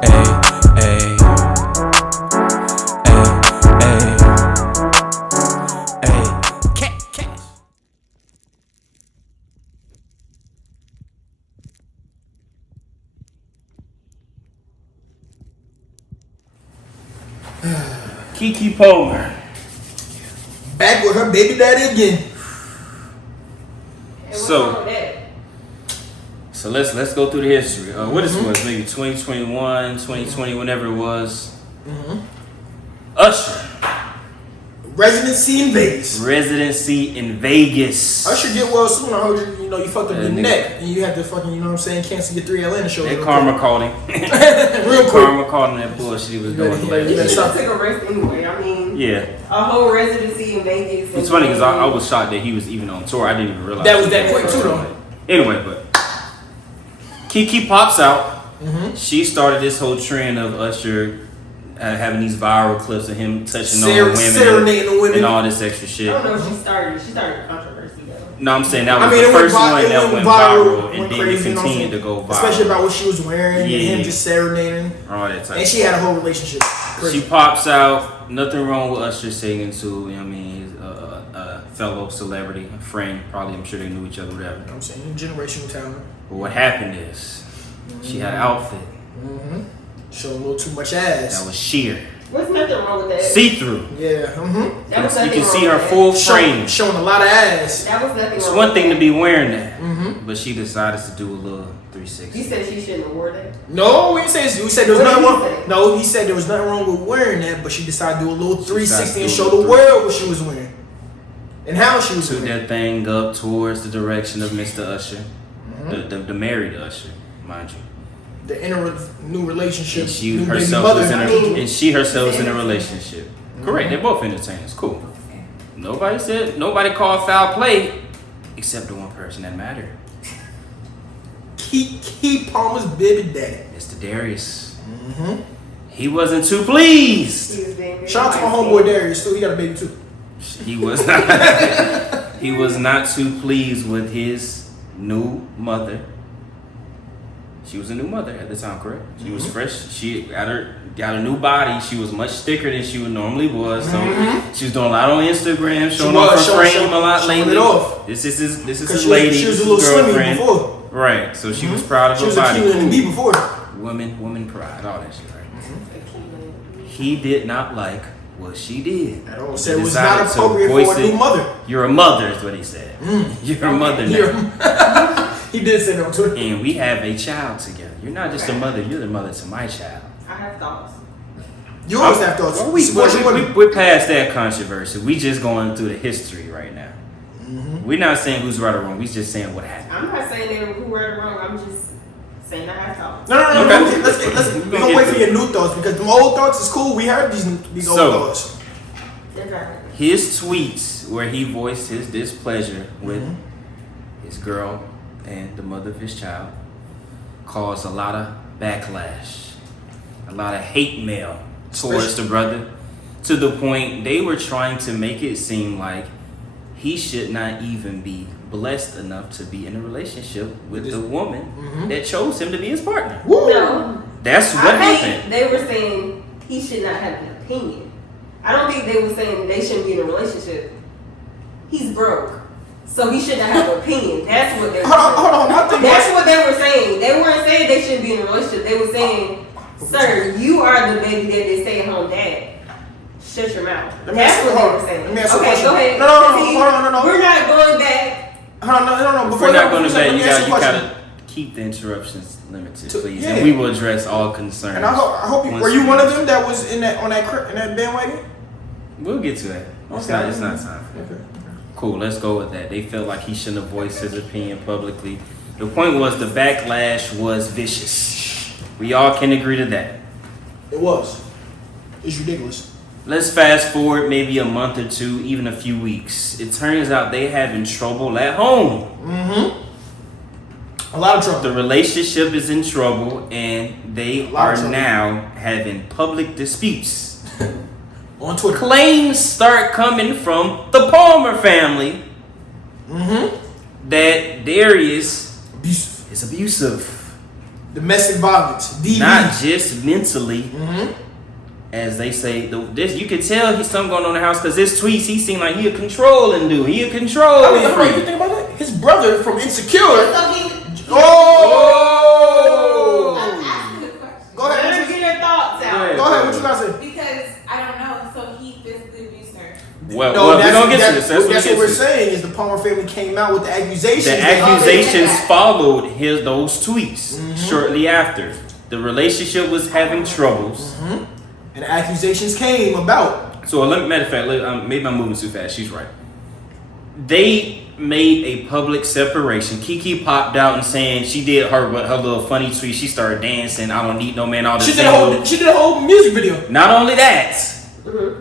Ay, Keke. Keke Palmer. Back with her baby daddy again. So let's go through the history. What this was, maybe 2021, 2020, whenever it was. Usher. Residency in Vegas. Usher get well soon. I heard you fucked up your neck and you had to fucking, you know what I'm saying, cancel your 3 Atlanta shows. That karma called him. Real quick. Karma called him that bullshit he was doing. He should have took a rest anyway. I mean, yeah. A whole residency in Vegas. It's funny because I was shocked that he was even on tour. I didn't even realize that was that quick too, though. Anyway, but Keke pops out. She started this whole trend of Usher having these viral clips of him touching on women, serenading the women, and all this extra shit. I don't know if she started controversy though. No, I'm saying that was the first one that went viral, and then it continued to go viral. Especially about what she was wearing and him just serenading. All that type. And she had a whole relationship. She pops out. Nothing wrong with Usher singing to, you know what I mean, a fellow celebrity, a friend. Probably, I'm sure they knew each other, whatever. You know what I'm saying? Generational talent. But what happened is, she had an outfit. Showed a little too much ass. That was sheer. What's nothing wrong with that? See-through. Yeah. That was You can see her full frame. Showing a lot of ass. That was nothing. It's one thing to be wearing that, but she decided to do a little 360. You said she shouldn't have worn that. No, we said there was nothing wrong. No, he said there was nothing wrong with wearing that, but she decided to do a little 360 and show the world what she was wearing and how she was wearing. Took that thing up towards the direction of Mr. Usher, the married Usher, mind you. The new relationship. And she herself was in a relationship. Correct. They're both entertainers. Cool. Nobody called foul play except the one person that mattered. Keke Palmer's baby daddy, Mr. Darius. He wasn't too pleased. Shout out to my homeboy Darius too. He got a baby too. He was not. He was not too pleased with his new mother. She was a new mother at the time, correct? She was fresh. She got a new body. She was much thicker than she would normally was. So she was doing a lot on Instagram, showing off her frame a lot lately. This is his lady. She was a little slimmy before. Right. So she was proud of her body. She was a cuter than me before. Woman pride, all that shit, right? He did not like what she did. At all. Said it was not appropriate for a new mother. You're a mother, is what he said. You're a mother now. He did say that on Twitter. And we have a child together. You're not just a mother, you're the mother to my child. I have thoughts. You always have thoughts. We're past that controversy. We just going through the history right now. We're not saying who's right or wrong. We just saying what happened. I'm not saying they were who right or wrong. I'm just saying I have thoughts. No. Okay. Let's we're gonna wait for your new thoughts because the old thoughts is cool. We heard these old thoughts. His tweets where he voiced his displeasure with his girl and the mother of his child caused a lot of backlash, a lot of hate mail towards the brother, to the point they were trying to make it seem like he should not even be blessed enough to be in a relationship with the woman that chose him to be his partner. No, that's what happened. They were saying he should not have an opinion. I don't think they were saying they shouldn't be in a relationship. He's broke, so he should not have an opinion. That's what they were saying. Hold on. That's what they were saying. They weren't saying they shouldn't be in a relationship. They were saying, sir, you are the baby daddy, stay-at-home dad. Shut your mouth. That's what they were saying. Okay, go ahead. No. We're not going back. No. Before we're not going to back, you gotta keep the interruptions limited, please. And we will address all concerns. And I hope you were you one of them that was in that bandwagon? We'll get to that. It's not time for that. Okay. Cool, let's go with that. They felt like he shouldn't have voiced his opinion publicly. The point was the backlash was vicious. We all can agree to that. It was. It's ridiculous. Let's fast forward maybe a month or two, even a few weeks. It turns out they having trouble at home. A lot of trouble. The relationship is in trouble, and they are now having public disputes. On Twitter. Claims start coming from the Palmer family that Darius is abusive. Domestic violence. DV. Not just mentally. As they say, this you could tell he's something going on in the house because his tweets, he seemed like he a controlling dude. He a control. I mean, if you think about that, his brother from Insecure. So Go ahead. Let get your thoughts out. Go ahead. What you gotta say? Because I don't know. So he physically abused her. Well, we're gonna get to this. That's what we're saying. Is the Palmer family came out with the accusations. The accusations followed those tweets shortly after. The relationship was having troubles. And the accusations came about. So, matter of fact, maybe I'm moving too fast. She's right. They made a public separation. Keke popped out and saying she did her little funny tweet. She started dancing. I don't need no man. All this. She did a whole music video. Not only that,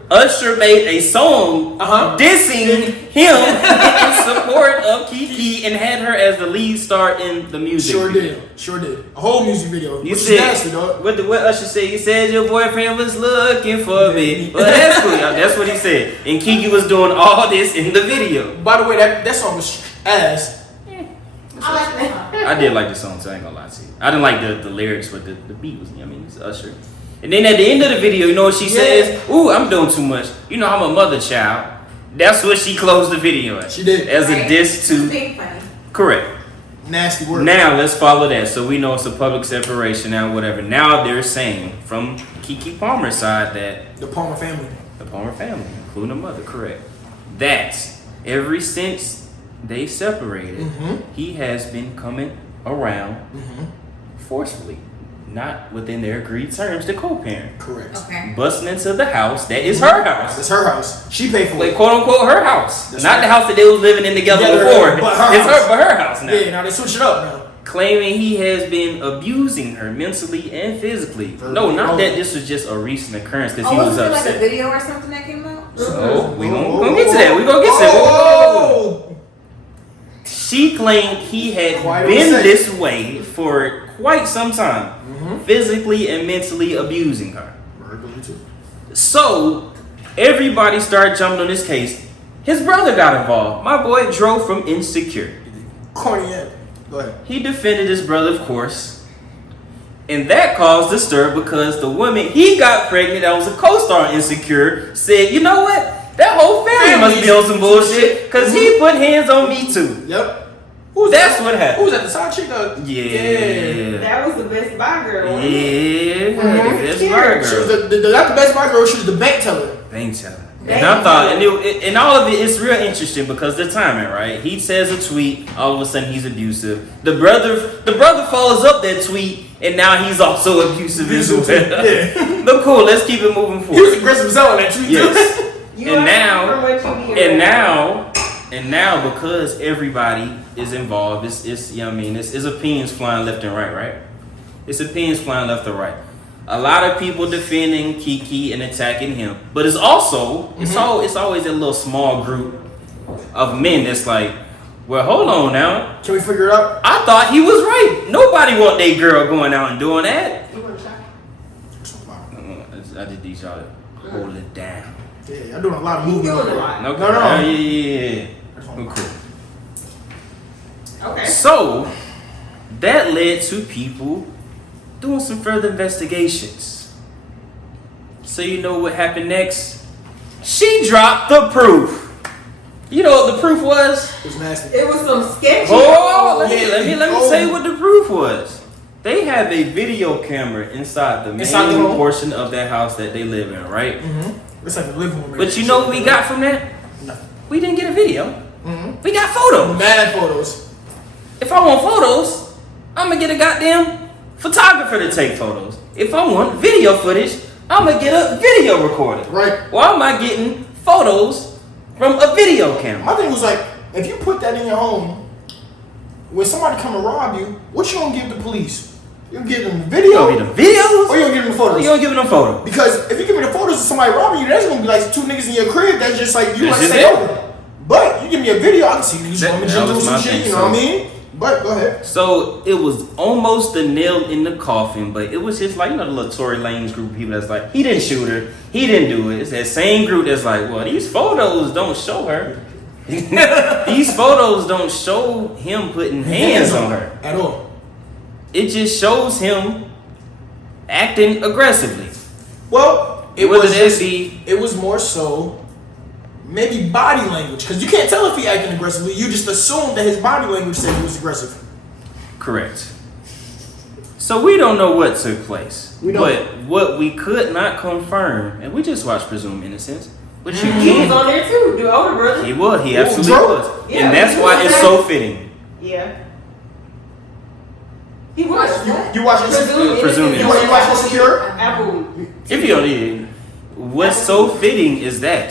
Usher made a song dissing him in support of Keke and had her as the lead star in the music video. Sure did. A whole music video. You said, nasty, dog. What Usher said? He said your boyfriend was looking for me. Well, that's cool. That's what he said. And Keke was doing all this in the video. By the way, that song was ass. I did like the song, so I ain't gonna lie to you. I didn't like the lyrics, but the beat was, it's Usher. And then at the end of the video, you know what she says? Ooh, I'm doing too much. You know, I'm a mother child. That's what she closed the video at. She did. As a diss to... Correct. Nasty word. Now, let's follow that. So we know it's a public separation now, whatever. Now they're saying, from Keke Palmer's side, that... The Palmer family, including the mother, correct. That ever since they separated, he has been coming around forcefully. Not within their agreed terms to co-parent. Correct. Okay. Busting into the house. That is her house. It's her house. She paid for it. Quote unquote her house. That's not right. The house that they was living in together before. But her It's house. her house now. Yeah, now they switch it up now. Claiming he has been abusing her mentally and physically. No, not that this was just a recent occurrence because he was wasn't upset. Like a video or something that came out? So we gonna get to that. We gonna get to that. She claimed he had been this way for quite some time, physically and mentally abusing her. So everybody started jumping on this case. His brother got involved. My boy drove from Insecure. Corny ass. Go ahead. He defended his brother, of course. And that caused a stir because the woman he got pregnant, that was a co-star Insecure, said, you know what? That whole family must be on some bullshit because he put hands on me too. Yep. That's what happened. Who was that? The side chick? Yeah. That was the Best Buy girl. Yeah. The Best Buy girl. She was not the Best Buy girl. She was the bank teller. Bank teller. And I thought, and all of it, it's real interesting because the timing, right? He says a tweet, all of a sudden he's abusive. The brother follows up that tweet, and now he's also abusive as well. Yeah. But cool, let's keep it moving forward. He was aggressive as hell on that tweet. Yes. And now because everybody is involved, it's opinions flying left and right? It's opinions flying left and right. A lot of people defending Keke and attacking him, but it's also it's always a little small group of men that's like, well, hold on now. Can we figure it out? I thought he was right. Nobody want their girl going out and doing that. I just need y'all to hold it down. Yeah, I'm doing a lot of moving. Doing a lot. No. Yeah. Cool. Okay. So that led to people doing some further investigations. So you know what happened next? She dropped the proof. You know what the proof was? It was nasty. It was some sketchy. Let me tell you what the proof was. They have a video camera inside the main portion of that house that they live in, right? It's like a living room. But you know what we got from that? Nothing. We didn't get a video. We got photos. Mad photos. If I want photos, I'm gonna get a goddamn photographer to take photos. If I want video footage, I'm gonna get a video recorder. Right. Why am I getting photos from a video camera? My thing was like, if you put that in your home, when somebody come to rob you, what you gonna give the police? You gonna give them the video? You gonna give them videos? Or you gonna give them the photos? You gonna give them photos? Because if you give me the photos of somebody robbing you, that's gonna be like two niggas in your crib. That's just like you That's like just stay it. over. But you give me a video, I can see niggas robbing that doing was some my shit. thing, You know what I mean? But go ahead. So it was almost the nail in the coffin, but it was just like, the little Tory Lanez group of people that's like, he didn't shoot her, he didn't do it. It's that same group that's like, well, these photos don't show her. These photos don't show him putting hands on her. At all. it just shows him acting aggressively. Well, it Whether was that just, be- it was more so maybe body language, because you can't tell if he acting aggressively. You just assume that his body language said he was aggressive. Correct. So we don't know what took place. We don't. But what we could not confirm, and we just watched Presumed Innocence, but you He was can't. on there too, the older brother. He was. He Ooh, absolutely Drew? was. Yeah, And that's he why was it's there. so fitting. Yeah. He was. You watch Presumed Presumed You watch Insecure? Apple. If you don't need, what's so fitting is that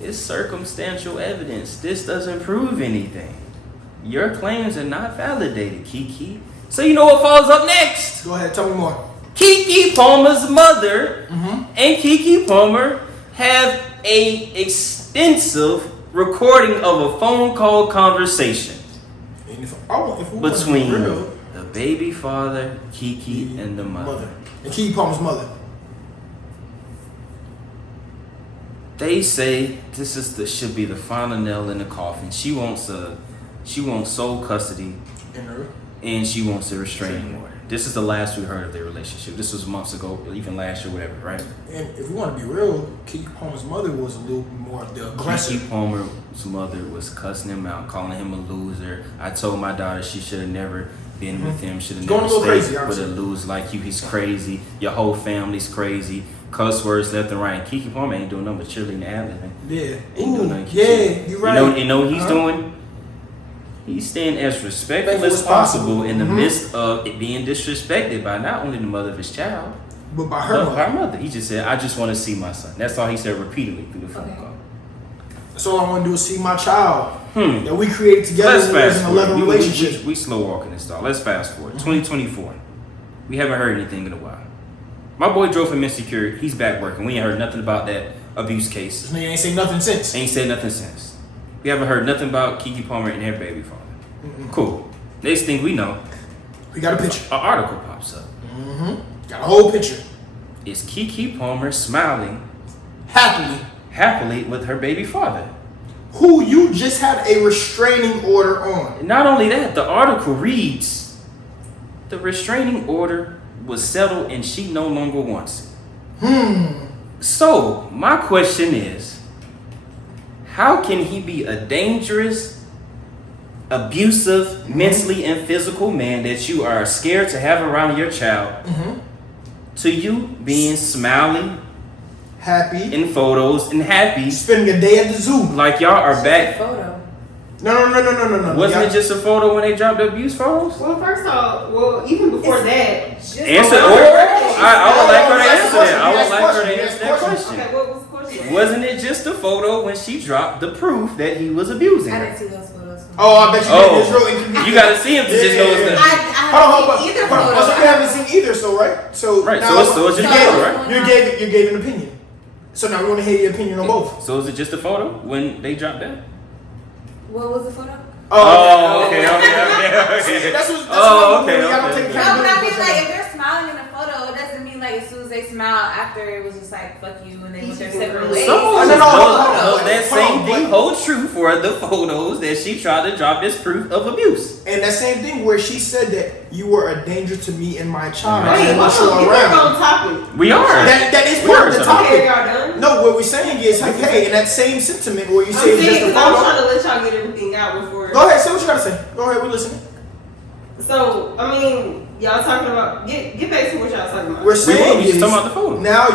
it's circumstantial evidence. This doesn't prove anything. Your claims are not validated, Keke. So you know what falls up next? Go ahead, tell me more. Keke Palmer's mother Mm-hmm. and Keke Palmer have a extensive recording of a phone call conversation And if we want to be between real, the baby father, Keke, and the mother. And Keke Palmer's mother. They say this is should be the final nail in the coffin. She wants sole custody And her. and she wants a restraining order. This is the last we heard of their relationship. This was months ago, even last year, whatever, right? And if we want to be real, Keke Palmer's mother was a little more of the aggressive. Keke Palmer's mother was cussing him out, calling him a loser. I told my daughter she should have never been with him. Should have Going never a little stayed crazy, with a obviously. loser like you. He's crazy. Your whole family's crazy. Cuss words left and right. Keke Palmer ain't doing nothing but cheerleading and ad-libbing. Yeah. Ain't doing Ooh, nothing. yeah, you're right. You know what he's Uh-huh. doing? He's staying as respectful Respectful as as possible possible. in the Mhm. midst of it being disrespected by not only the mother of his child, But by her but mother. her mother. He just said, I just want to see my son. That's all he said repeatedly through the phone Okay. call. That's all I want to do is see my child Hmm. that we created together Let's when we was fast in a loving forward. relationship. We slow walking this dog. Let's fast forward. 2024. We haven't heard anything in a while. My boy drove from Insecure. He's back working. We ain't heard nothing about that abuse case. This nigga ain't say nothing since. Ain't said nothing since. We haven't heard nothing about Keke Palmer and her baby father. Cool. Next thing we know, We got a picture. an article pops up. Got a whole picture. Is Keke Palmer smiling happily with her baby father? Who you just had a restraining order on. Not only that, the article reads, the restraining order was settled and she no longer wants it. So, my question is, how can he be a dangerous, abusive, mentally and physical man that you are scared to have around your child, to you being smiling Happy. in photos and happy, Spending a day at the zoo. like y'all are back? Photo. No. Wasn't it just a photo when they dropped the abuse photos? Well, first off, even before that. Just Answer. photo. I would like her to Yes, answer that. I would yes, like her to question, answer yes, that question. question. Okay, what was the question? Wasn't it just a photo when she dropped the proof that he was abusing I her? didn't see those photos. Oh, I bet you Oh. did. It's real inconvenient. You gotta see him to just know it's Yeah. the I Hold on. haven't seen either Hold on. photo. So you haven't seen either, so right? So right. now, So it's just a So- photo, right? you gave an opinion. So now we want to hear your opinion on both. So is it just a photo when they dropped that? What was the photo? Oh, okay. That's what. Oh, okay, Y'all don't okay. take No, but I accountability mean, for like, each if they're smiling in a photo, it doesn't mean like as soon as they smile after it was just like fuck you and they went their separate ways. So Oh, no, hold on. that Hold on, same thing but- holds true for the photos that she tried to drop as proof of abuse. And that same thing where she said that you were a danger to me and my child. Right. I Wait, didn't want hold you on, you were around. on topic. We are. That is We part are of the something. Okay, topic. y'all done? No, what we're saying is, hey, in that same sentiment where you I'm say it's just saying, a because I'm photo. trying to let y'all get everything out before. Go ahead, say what you gotta say. Go ahead, we're listening. So, I mean, y'all talking about, get back to what y'all talking about. We're saying We just is, talking about the photo. now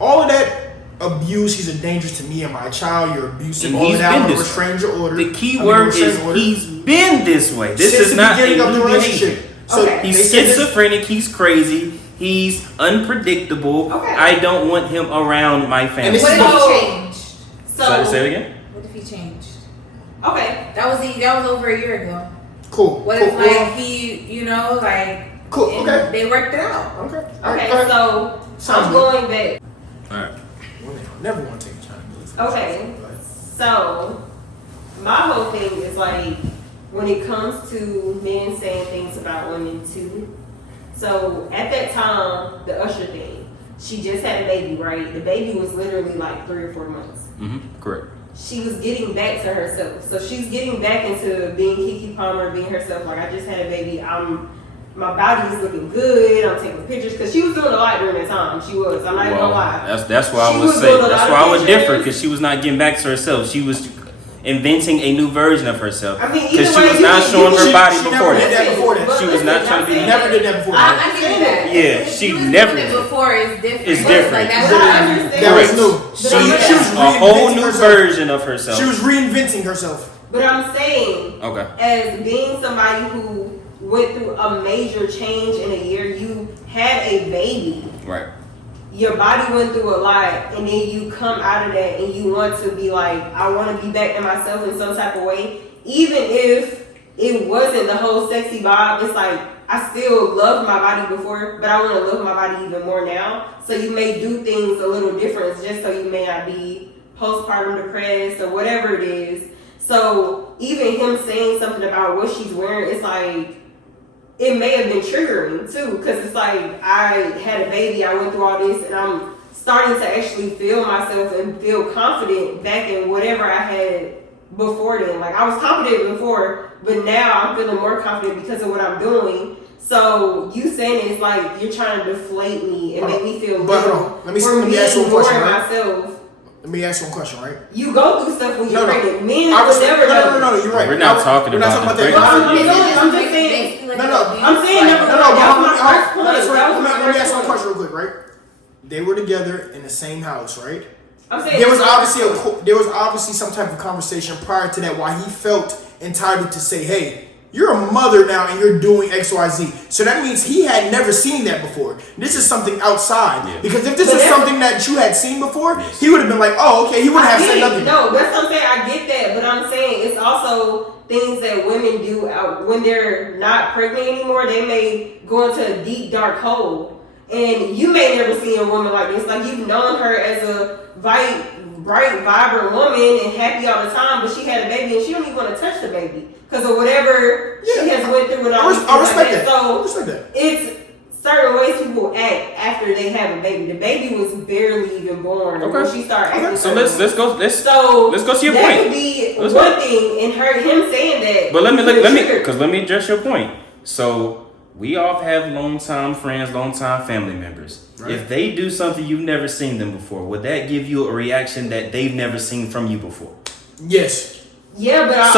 all of that abuse, he's a danger to me and my child, you're abusive, And all he's of that, been I'm gonna this restrain your order. The key I'm gonna word restrain is your order. he's been this way. This Since is the not beginning a of the new relationship. behavior. So Okay. they He's said this- schizophrenic. He's crazy. He's unpredictable. Okay. I don't want him around my family. this What is if So- he changed? Say it again. What if he changed? Okay. That was over a year ago. Cool. What cool, if like he, like cool. and Okay. they worked it out? Okay. Okay, Alright. so Sounds I'm good. going back. All right. Women never want to take accountability for Okay. themselves. So, my whole thing is like, when it comes to men saying things about women too. So, at that time, the Usher thing, she just had a baby, right? The baby was literally like 3 or 4 months. Mm-hmm. Correct. She was getting back to herself. So, she's getting back into being Keke Palmer, being herself. Like, I just had a baby. my body is looking good. I'm taking pictures because she was doing a lot during that time. She was. I'm not even gonna lie. That's why I would say. That's why I would differ because she was not getting back to herself. She was inventing a new version of herself. I mean, because she was not showing her body before that. She was not trying to be. Never did that before. I get that. Yeah, she never did it before. It's different. It's different. Like, that was new. She was a whole new version of herself. She was reinventing herself. But I'm saying, okay, as being somebody who went through a major change in a year, you had a baby. Right. Your body went through a lot, and then you come out of that and you want to be like, I want to be back to myself in some type of way. Even if it wasn't the whole sexy vibe, it's like, I still loved my body before, but I want to love my body even more now. So you may do things a little different just so you may not be postpartum depressed or whatever it is. So even him saying something about what she's wearing, it's like, it may have been triggering too, because it's like, I had a baby, I went through all this, and I'm starting to actually feel myself and feel confident back in whatever I had before then. Like, I was confident before, but now I'm feeling more confident because of what I'm doing. So you saying it's like you're trying to deflate me and make me feel little. Let me ask you a question, right? Myself. Let me ask you one question, right? You go through stuff when you're pregnant. Men will never know. No, you're right. We're not talking about that. I'm just saying. I'm saying number one. Let me ask you one question real quick, right? They were together in the same house, right? I'm saying there was obviously some type of conversation prior to that why he felt entitled to say, hey, you're a mother now and you're doing XYZ. So that means he had never seen that before. This is something outside. Yeah. Because if this is something that you had seen before, he would have been like, oh, okay, he wouldn't have said nothing. No, that's what I'm saying. I get that. But I'm saying it's also things that women do when they're not pregnant anymore. They may go into a deep, dark hole. And you may never see a woman like this. Like, you've known her as a bright, vibrant woman and happy all the time, but she had a baby and she don't even want to touch the baby because of whatever she has went through with all this. I respect that. So I respect that. It's certain ways people act after they have a baby. The baby was barely even born when she started acting. So let's go to your point. That could be one thing, and him saying that. But let me address your point. So we all have long-time friends, long-time family members. Right. If they do something you've never seen them before, would that give you a reaction that they've never seen from you before? Yes. Yeah, but that's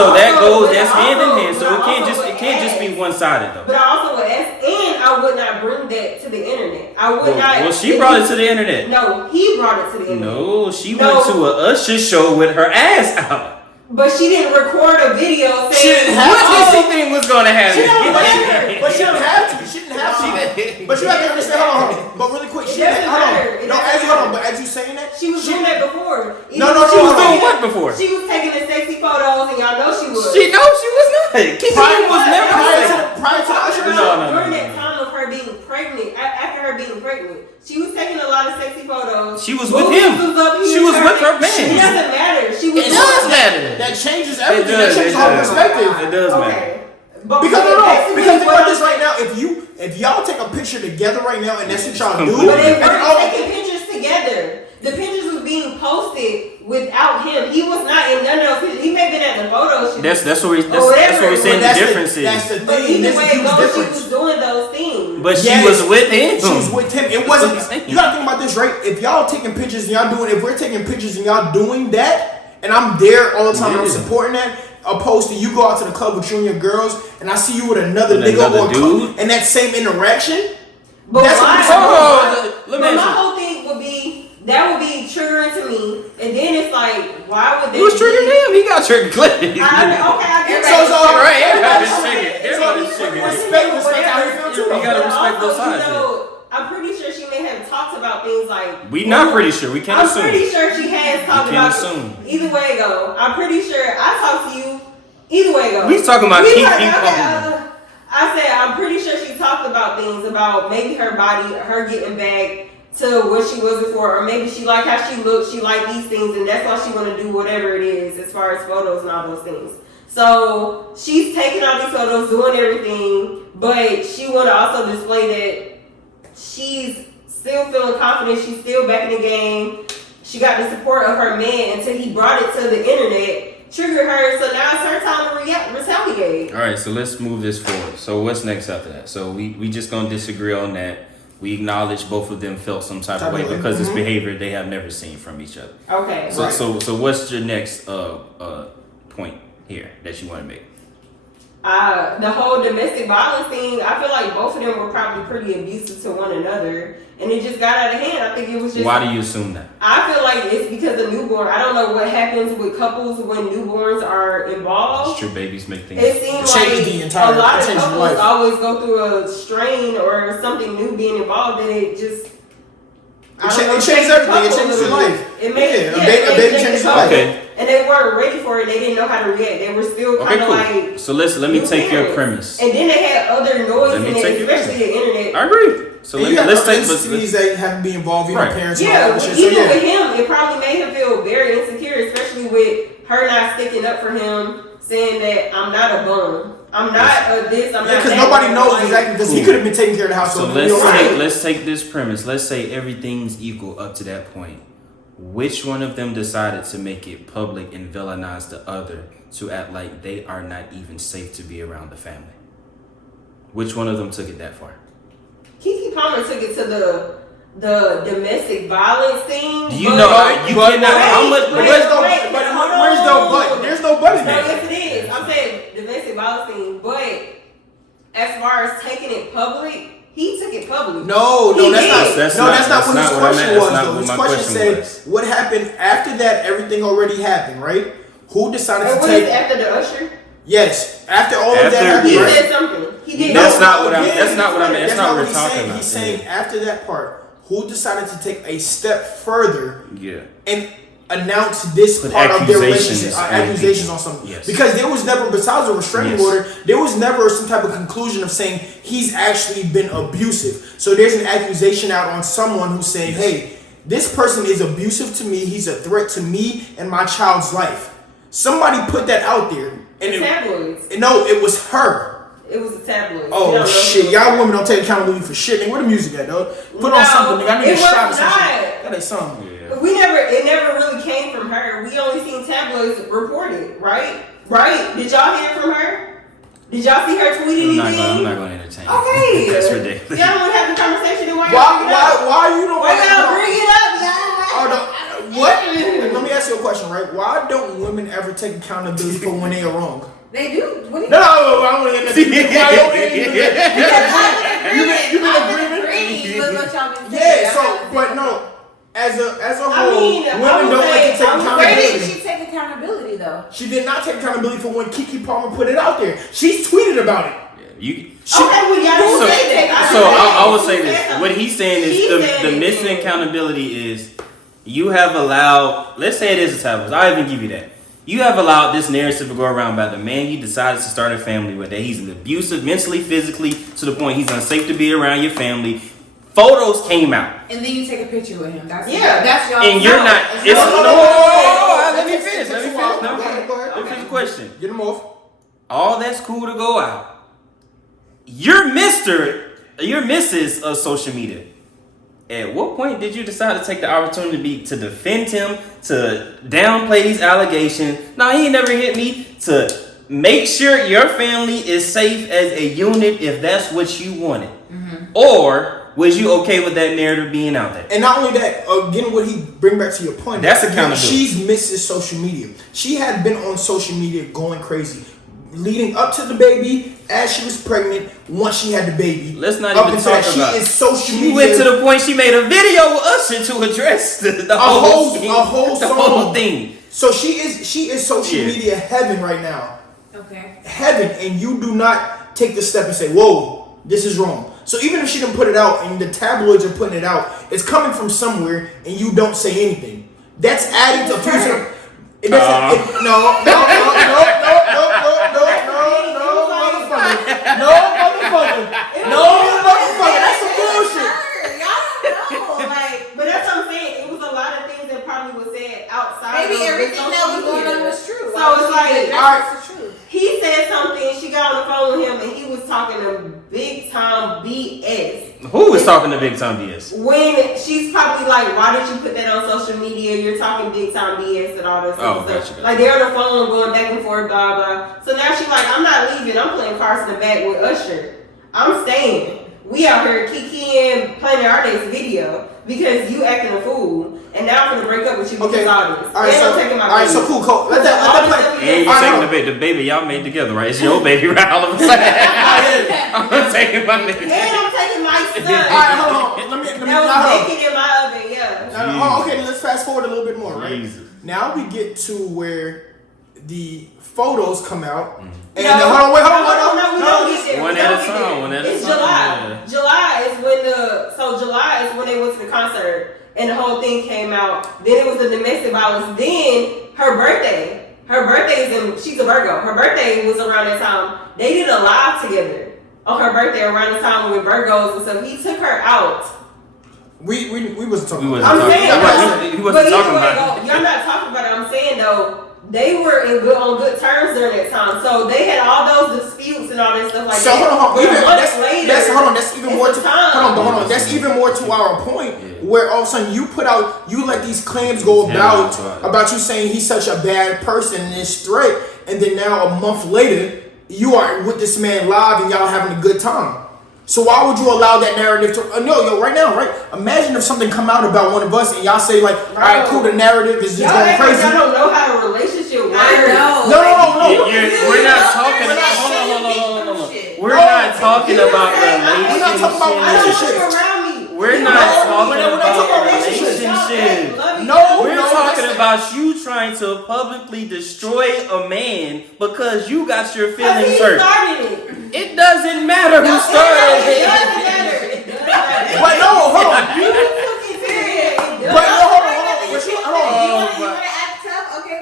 hand in hand. So it can't just be one-sided though. But I also would ask, and I would not bring that to the internet. I would not. Well, she brought it to the internet. No, he brought it to the internet. No, she went to a Usher show with her ass out. But she didn't record a video saying what did she think was gonna happen? But she didn't have to. She didn't have to. But you have to understand. Hold on. But really quick, But as you saying that, she was doing that before. She was doing what before? She was taking the sexy photos, and y'all know she was. She was not. Keke was never prior to Usher. During that time of her being pregnant, after her being pregnant, she was taking a lot of sexy photos. She was with him. She was with her man. It doesn't matter. It does matter. That changes everything. That changes the whole perspective. It does matter. Because think about this right now. If y'all take a picture together right now and that's what y'all do, but they weren't taking pictures together. The pictures was being posted without him. He was not in none of those pictures. He may have been at the photo shoot. That's what we're saying the difference is. That's the thing. But either way it goes, she was doing those things. But she was with him. She was with him. It wasn't. You gotta think about this, right? If y'all taking pictures and y'all doing, if we're taking pictures and y'all doing that, and I'm there all the time, and I'm supporting that. Opposed to you go out to the club with you and your girls, and I see you with another nigga or dude, and that same interaction. But that's but my whole thing would be that would be triggering to me, and then it's like, why would they? It was triggering him. He got triggered. Okay, I get that. So it's all right. Everybody's triggered. Respect how he feel too. You gotta respect both sides. I'm pretty sure she may have talked about things like. We not pretty sure. We can't assume. I'm pretty sure she has talked about. Assume. Either way it go. I'm pretty sure I talked to you. Either way it go. We talking about Keke. I said I'm pretty sure she talked about things about maybe her body, her getting back to what she was before, or maybe she liked how she looked, she liked these things, and that's why she want to do whatever it is as far as photos and all those things. So she's taking all these photos, doing everything, but she want to also display that she's still feeling confident, she's still back in the game. She got the support of her man until he brought it to the internet. triggered her. So now it's her time to retaliate. All right, so let's move this forward. So what's next after that? So we just gonna disagree on that. We acknowledge both of them felt some type of way because it's behavior they have never seen from each other. Okay. So what's your next point here that you want to make? The whole domestic violence thing, I feel like both of them were probably pretty abusive to one another, and it just got out of hand. I think it was just... Why do you assume that? I feel like it's because of newborn. I don't know what happens with couples when newborns are involved. It's true, babies make things... It seems like a lot of couples always go through a strain or something new being involved, and it just... It changes everything. It changes your life. It makes a baby changes your life. Okay. And they weren't ready for it. They didn't know how to react. They were still kind of like... So let me take your premise. And then they had other noise in it, especially the internet. I agree. So let's take... entities that have to be involved, parents and all that shit. Even with him, it probably made him feel very insecure, especially with her not sticking up for him, saying that I'm not a bum. I'm not this, I'm not that. Because nobody knows exactly, because he could have been taking care of the household. So let's take this premise. Let's say everything's equal up to that point. Which one of them decided to make it public and villainize the other to act like they are not even safe to be around the family? Which one of them took it that far? Keke Palmer took it to the domestic violence thing. Do you know you cannot? How much? Where's no but? There's no but in there. Yes, it is. I'm saying domestic violence thing, but as far as taking it public. He took it public. No, that's not what his question was. Though. His question said, "What happened after that? Everything already happened, right? Who decided to take after the usher? Yes, after all of that happened. He said something. He did. That's not what I mean. That's not what we're talking about. He's saying after that part, who decided to take a step further? Yeah. And announce this part of their relationship, accusations on something. Yes. Because there was never, besides a restraining order, there was never some type of conclusion of saying he's actually been abusive. So there's an accusation out on someone who's saying, hey, this person is abusive to me, he's a threat to me and my child's life. Somebody put that out there. And tabloids. No, it was her. It was a tabloid. Oh shit, y'all women don't take accountability for shit. Nigga, where the music at, though? Put on something, nigga. I need a shot or something. That ain't something. Yeah. It never really came from her. We only seen tabloids reported, right? Right? Did y'all hear from her? Did y'all see her tweet anything? I'm not going to entertain. Okay. That's ridiculous. Y'all want to have the conversation and why you don't bring it up, y'all? What? Let me ask you a question, right? Why don't women ever take accountability for when they are wrong? They do. What do you No, I don't want to hear that. You been agreeing with what y'all been saying. Yeah, so, but no. As a whole, women don't like to take accountability. Where did she take accountability, though? She did not take accountability for when Keke Palmer put it out there. She tweeted about it. So I would say this. What he's saying is the missing accountability is you have allowed, let's say it is a taboo. I'll even give you that. You have allowed this narrative to go around about the man you decided to start a family with, that he's abusive mentally, physically, to the point he's unsafe to be around your family. Photos came out. And then you take a picture with him. That's y'all. And you're not. Let me finish. Let me finish the question. Get him off. All that's cool to go out. You're Mrs. of social media. At what point did you decide to take the opportunity to defend him, to downplay these allegations? No, he ain't never hit me. To make sure your family is safe as a unit if that's what you wanted. Mm-hmm. Or was you okay with that narrative being out there? And not only that, again, what he bring back to your point. That's accountability. She's Mrs. Social Media. She had been on social media going crazy. Leading up to the baby, as she was pregnant, once she had the baby. Let's not even talk about it. She is social media. She went to the point she made a video with Usher to address the whole thing. So she is social media heaven right now. Okay. Heaven, and you do not take the step and say, whoa, this is wrong. So even if she didn't put it out and the tabloids are putting it out, it's coming from somewhere and you don't say anything. That's adding to future. It doesn't. No, motherfucker. That's some bullshit. But that's what I'm saying. It was a lot of things that probably was said outside. Maybe everything that was going on was true. So it's like, that's the truth. He said something, she got on the phone with him, and he was talking a big time BS. Who? Who was talking to big time BS? When she's probably like, why did you put that on social media? You're talking big time BS and all this stuff. Gotcha. Like they're on the phone going back and forth, blah blah. So now she's like, I'm not leaving. I'm playing cards in the back with Usher. I'm staying. We out here Keke planning our next video because you acting a fool. And now I'm gonna break up with you because all this. Alright, so cool. Let that And you taking the baby y'all made together, right? It's your baby, right? All of a sudden. I'm taking my baby. And I'm taking my son. Alright, hold on. Let me that was baking in my oven, yeah. okay, let's fast forward a little bit more, right? Jesus. Now we get to where the photos come out. And no, hold on. we don't get there. One at a time. It's July. July is when they went to the concert and the whole thing came out. Then it was the domestic violence. Then her birthday. Her birthday is in. She's a Virgo. Her birthday was around that time. They did a live together on her birthday around the time with Virgos and stuff. He took her out. We wasn't talking. He about wasn't it. talking about it. You're not talking about it. I'm saying though. They were on good terms during that time, so they had all those disputes and all that stuff like that. So hold on, That's even more to hold on. That's even more to our point, where all of a sudden you let these claims go about you saying he's such a bad person and this threat, and then now a month later you are with this man live and y'all having a good time. So why would you allow that narrative to right now, right? Imagine if something come out about one of us and y'all say like, all right, cool, the narrative is just going crazy. Y'all don't know how a relationship works. I know. No. We're not talking about. Hold on. We're not talking about relationships. We're not talking about relationships. We're not talking about relationships. No, we're talking about you trying to publicly destroy a man because you got your feelings hurt. It doesn't matter who started it. It doesn't matter. But no, hold on. You fucking serious. But no, hold on.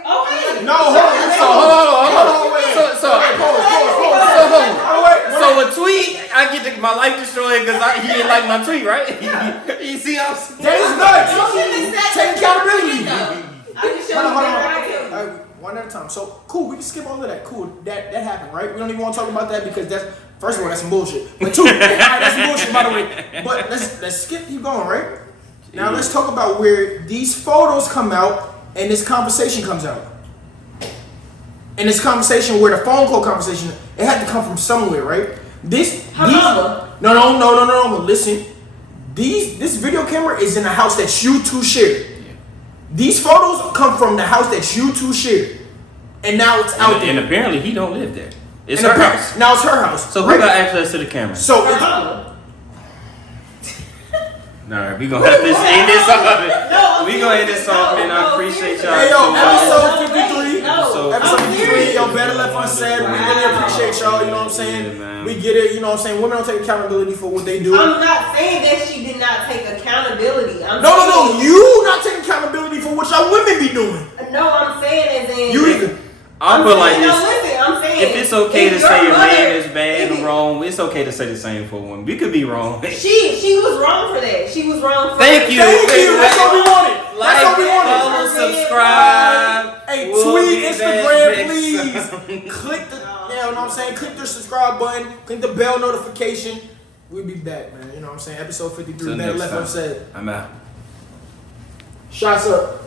Okay. No, hold on. So a tweet, I get my life destroyed because he didn't like my tweet, right? You see how that is nuts. Take accountability. I can show you Hold on. One at a time. So cool, we can skip all of that. Cool, that happened, right? We don't even want to talk about that because that's first of all that's some bullshit. But two, that's some bullshit by the way. But let's keep going, right? Now let's talk about where these photos come out and this conversation comes out. And this conversation where the phone call conversation, it had to come from somewhere, right? No. Listen, this video camera is in a house that you two shared. These photos come from the house that you two shared, and now it's out there. And apparently he don't live there. It's her house. Now it's her house. So who got access to the camera? So Alright, we gonna have to end this off. We gonna end this off, and I appreciate y'all. Hey yo, episode 53. Episode 53. Yo, better left unsaid. We really appreciate y'all. You know what I'm saying? We get it. You know what I'm saying? Women don't take accountability for what they do. I'm not saying that she did not take accountability. No. You not taking accountability for what y'all women be doing. No, I'm saying as in you either. I'll put like this. No, listen, I'm saying if it's okay to say a man is bad and wrong, it's okay to say the same for women. We could be wrong. She was wrong for that. She was wrong for Thank you. That's what we wanted. Like, follow, subscribe. Hey, tweet, Instagram, please. Click the, you know what I'm saying? Click the subscribe button. Click the bell notification. We'll be back, man. You know what I'm saying? Episode 53. Better left unsaid. I'm out. Shots up.